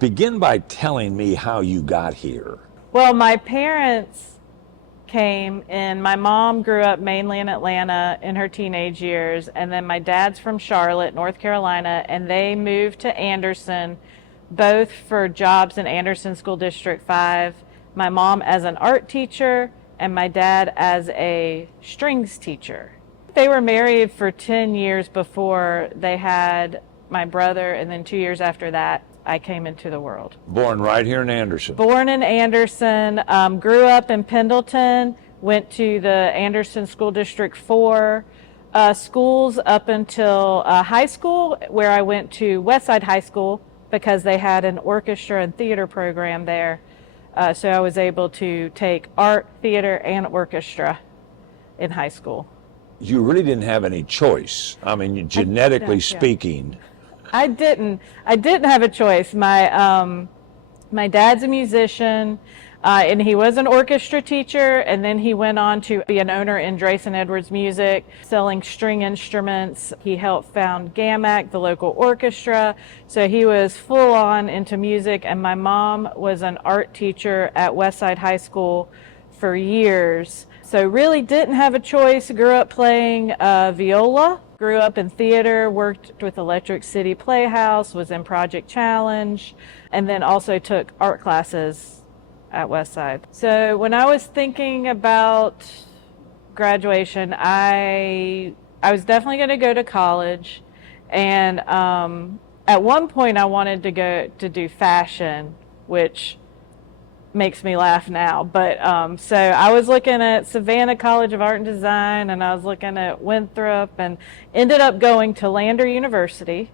Begin by telling me how you got here. Well, my parents came, and my mom grew up mainly in Atlanta in her teenage years, and then my dad's from Charlotte, North Carolina, and they moved to Anderson, both for jobs in Anderson School District 5. My mom as an art teacher, and my dad as a strings teacher. They were married for 10 years before they had my brother, and then 2 years after that, I came into the world. Born right here in Anderson. Born in Anderson, grew up in Pendleton, went to the Anderson School District 4 schools up until high school, where I went to Westside High School because they had an orchestra and theater program there. So I was able to take art, theater, and orchestra in high school. You really didn't have any choice. I mean, genetically speaking. I didn't have a choice. My dad's a musician, and he was an orchestra teacher, and then he went on to be an owner in Drayson Edwards Music, selling string instruments. He helped found GAMAC, the local orchestra, so he was full on into music. And my mom was an art teacher at Westside High School for years, so really didn't have a choice. Grew up playing viola. Grew up in theater, worked with Electric City Playhouse, was in Project Challenge, and then also took art classes at Westside. So when I was thinking about graduation, I was definitely going to go to college, and at one point I wanted to go to do fashion, which makes me laugh now. But so I was looking at Savannah College of Art and Design, and I was looking at Winthrop, and ended up going to Lander University.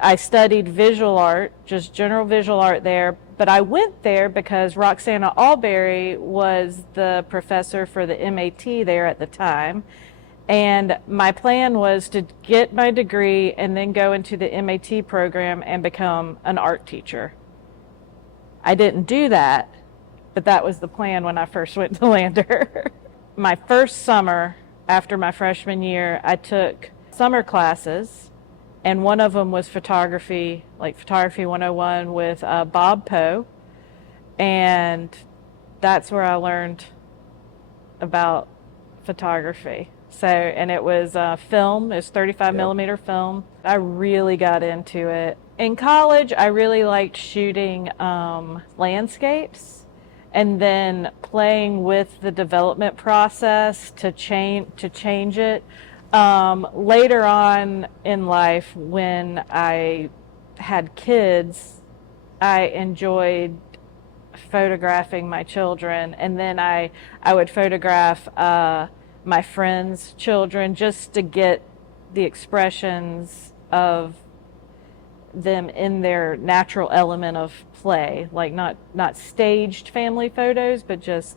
I studied visual art, just general visual art there, but I went there because Roxana Alberry was the professor for the MAT there at the time, and my plan was to get my degree and then go into the MAT program and become an art teacher. I didn't do that, but that was the plan when I first went to Lander. My first summer after my freshman year, I took summer classes, and one of them was photography, like Photography 101 with Bob Poe, and that's where I learned about photography. So, and it was film, it was 35 millimeter film. I really got into it. In college, I really liked shooting landscapes, and then playing with the development process to change it. Later on in life, when I had kids, I enjoyed photographing my children, and then I would photograph my friends' children just to get the expressions of them in their natural element of play, like not staged family photos, but just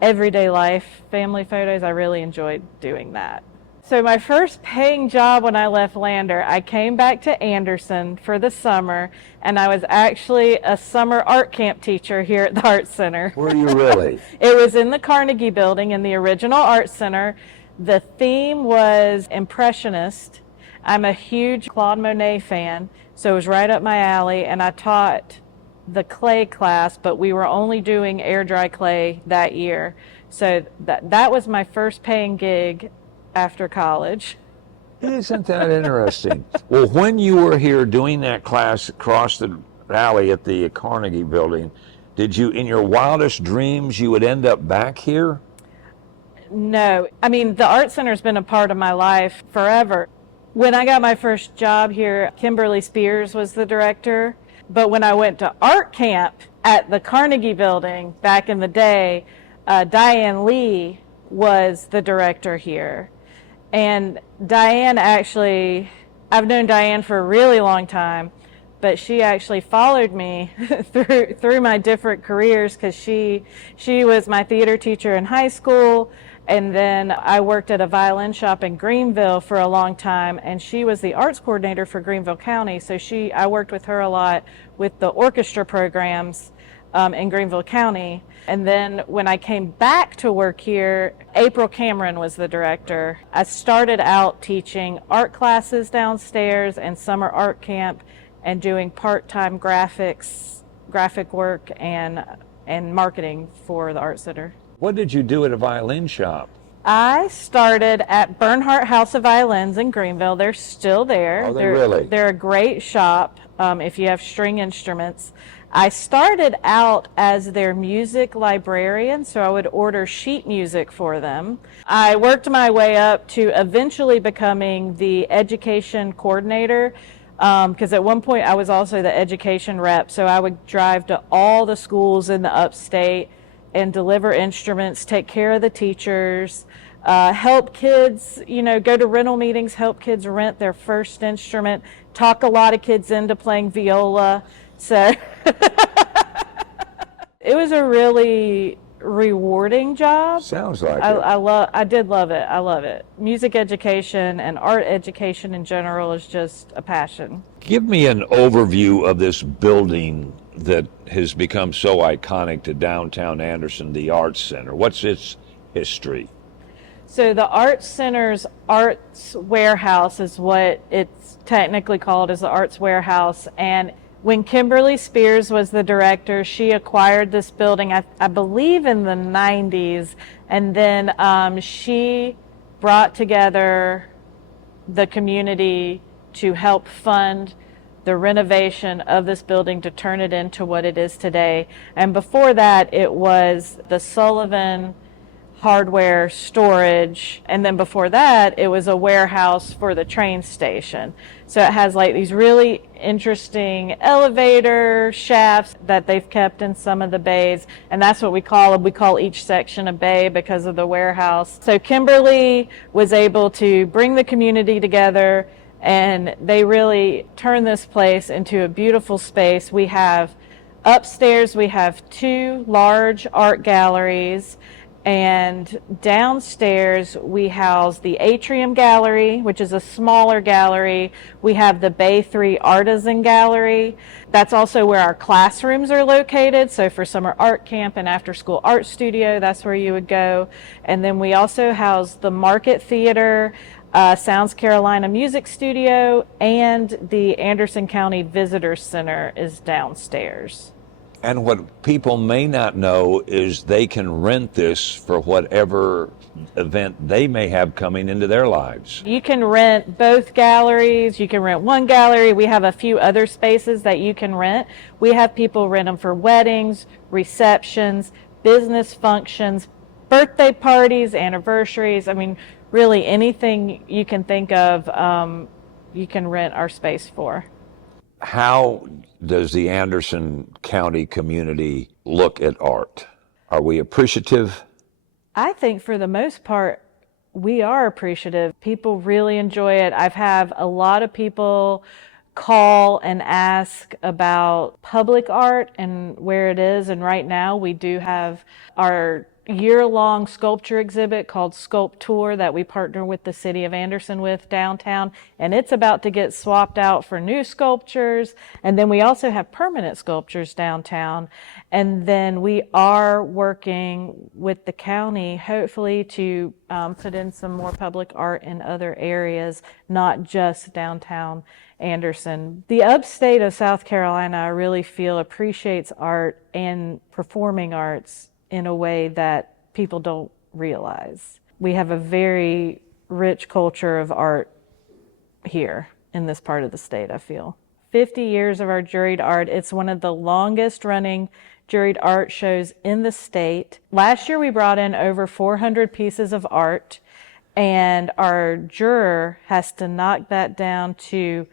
everyday life family photos. I really enjoyed doing that. So my first paying job when I left Lander, I came back to Anderson for the summer, and I was actually a summer art camp teacher here at the Art Center. Were you really? It was in the Carnegie Building in the original Art Center. The theme was Impressionist. I'm a huge Claude Monet fan, so it was right up my alley, and I taught the clay class, but we were only doing air dry clay that year. So that was my first paying gig after college. Isn't that interesting? Well, when you were here doing that class across the alley at the Carnegie Building, did you, in your wildest dreams, you would end up back here? No. I mean, the Art Center's been a part of my life forever. When I got my first job here, Kimberly Spears was the director. But when I went to art camp at the Carnegie Building back in the day, Diane Lee was the director here. And Diane actually, I've known Diane for a really long time, but she actually followed me through my different careers, because she was my theater teacher in high school, and then I worked at a violin shop in Greenville for a long time, and she was the arts coordinator for Greenville County, so I worked with her a lot with the orchestra programs in Greenville County. And then when I came back to work here, April Cameron was the director. I started out teaching art classes downstairs and summer art camp and doing part-time graphics graphic work and marketing for the Art Center. What did you do at a violin shop? I started at Bernhardt House of Violins in Greenville. They're still there. Oh, they're a great shop if you have string instruments. I started out as their music librarian, so I would order sheet music for them. I worked my way up to eventually becoming the education coordinator, because at one point I was also the education rep, so I would drive to all the schools in the upstate and deliver instruments, take care of the teachers, help kids, go to rental meetings, help kids rent their first instrument, talk a lot of kids into playing viola. So it was a really rewarding job. Sounds like it. I did love it. I love it. Music education and art education in general is just a passion. Give me an overview of this building that has become so iconic to downtown Anderson, the Arts Center. What's its history? So the Arts Center's Arts Warehouse is what it's technically called, is the Arts Warehouse. And when Kimberly Spears was the director, she acquired this building, I believe in the 90s, and then she brought together the community to help fund the renovation of this building to turn it into what it is today. And before that, it was the Sullivan hardware storage, and then before that it was a warehouse for the train station. So it has like these really interesting elevator shafts that they've kept in some of the bays, and that's what we call them. We call each section a bay because of the warehouse. So Kimberly was able to bring the community together, and they really turned this place into a beautiful space. We have upstairs, we have 2 large art galleries, and downstairs we house the Atrium Gallery, which is a smaller gallery. We have the Bay 3 Artisan Gallery. That's also where our classrooms are located. So for summer art camp and after school art studio, that's where you would go. And then we also house the Market Theater, Sounds Carolina Music Studio, and the Anderson County Visitor Center is downstairs. And what people may not know is they can rent this for whatever event they may have coming into their lives. You can rent both galleries. You can rent one gallery. We have a few other spaces that you can rent. We have people rent them for weddings, receptions, business functions, birthday parties, anniversaries. I mean, really anything you can think of, you can rent our space for. How does the Anderson County community look at art? Are we appreciative? I think for the most part, we are appreciative. People really enjoy it. I've had a lot of people call and ask about public art and where it is. And right now we do have our year-long sculpture exhibit called Sculptour that we partner with the city of Anderson with downtown, and it's about to get swapped out for new sculptures. And then we also have permanent sculptures downtown, and then we are working with the county hopefully to put in some more public art in other areas, not just downtown Anderson. The upstate of South Carolina, I really feel, appreciates art and performing arts in a way that people don't realize. We have a very rich culture of art here in this part of the state, I feel. 50 years of our juried art. It's one of the longest running juried art shows in the state. Last year we brought in over 400 pieces of art, and our juror has to knock that down to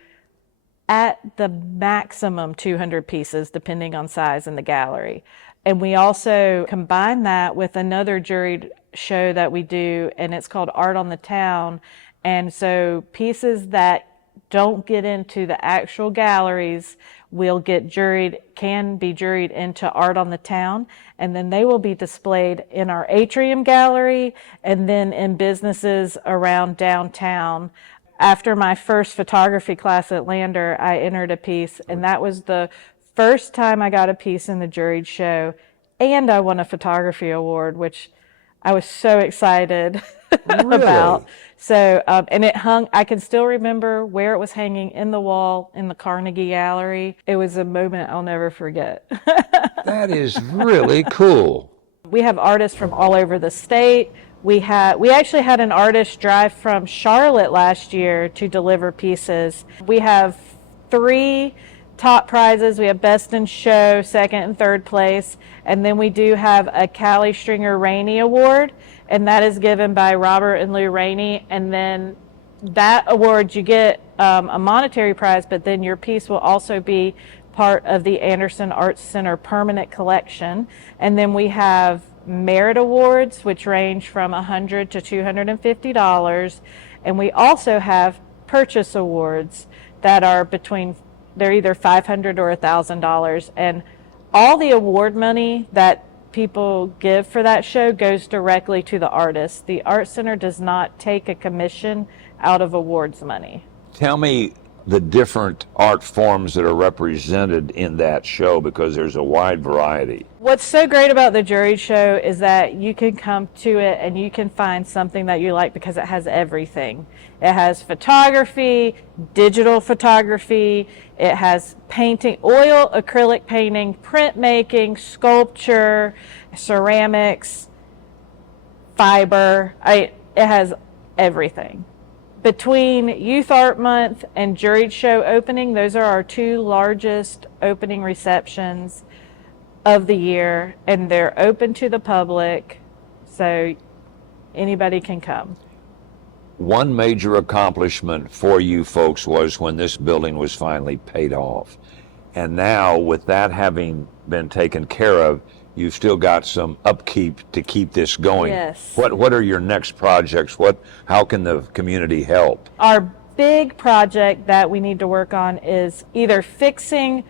at the maximum 200 pieces, depending on size in the gallery. And we also combine that with another juried show that we do, and it's called Art on the Town. And so pieces that don't get into the actual galleries can be juried into Art on the Town, and then they will be displayed in our Atrium Gallery and then in businesses around downtown. After my first photography class at Lander, I entered a piece, and that was the first time I got a piece in the juried show, and I won a photography award, which I was so excited. about. So, and it hung, I can still remember where it was hanging in the wall in the Carnegie Gallery. It was a moment I'll never forget. That is really cool. We have artists from all over the state. We actually had an artist drive from Charlotte last year to deliver pieces. We have 3 top prizes. We have Best in Show, second and third place, and then we do have a Callie Stringer Rainey Award, and that is given by Robert and Lou Rainey. And then that award, you get a monetary prize, but then your piece will also be part of the Anderson Arts Center permanent collection. And then we have merit awards, which range from $100 to $250, and we also have purchase awards that are they're either $500 or $1,000, and all the award money that people give for that show goes directly to the artist. The Art Center does not take a commission out of awards money. Tell me the different art forms that are represented in that show, because there's a wide variety. What's so great about the juried show is that you can come to it and you can find something that you like, because it has everything. It has photography, digital photography, it has painting, oil, acrylic painting, printmaking, sculpture, ceramics, fiber. It has everything. Between Youth Art Month and Juried Show opening, those are our 2 largest opening receptions of the year, and they're open to the public, so anybody can come. One major accomplishment for you folks was when this building was finally paid off. And now, with that having been taken care of, you've still got some upkeep to keep this going. Yes. What are your next projects? How can the community help? Our big project that we need to work on is either fixing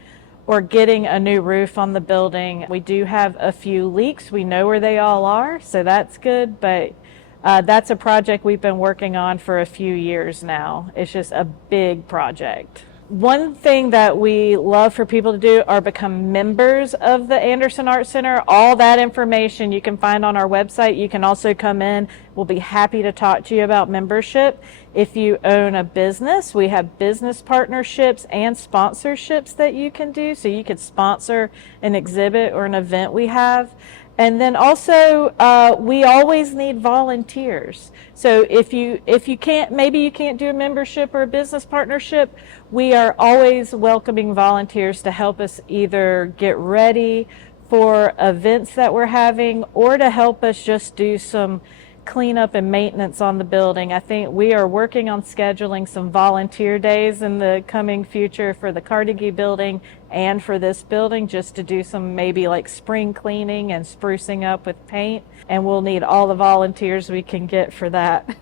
or getting a new roof on the building. We do have a few leaks. We know where they all are, so that's good, but that's a project we've been working on for a few years now. It's just a big project. One thing that we love for people to do are become members of the Anderson Art Center. All that information you can find on our website. You can also come in. We'll be happy to talk to you about membership. If you own a business, we have business partnerships and sponsorships that you can do. So you could sponsor an exhibit or an event we have. And then also, we always need volunteers. So if you can't, maybe you can't do a membership or a business partnership, we are always welcoming volunteers to help us either get ready for events that we're having, or to help us just do some cleanup and maintenance on the building. I think we are working on scheduling some volunteer days in the coming future for the Carnegie building and for this building, just to do some maybe like spring cleaning and sprucing up with paint. And we'll need all the volunteers we can get for that.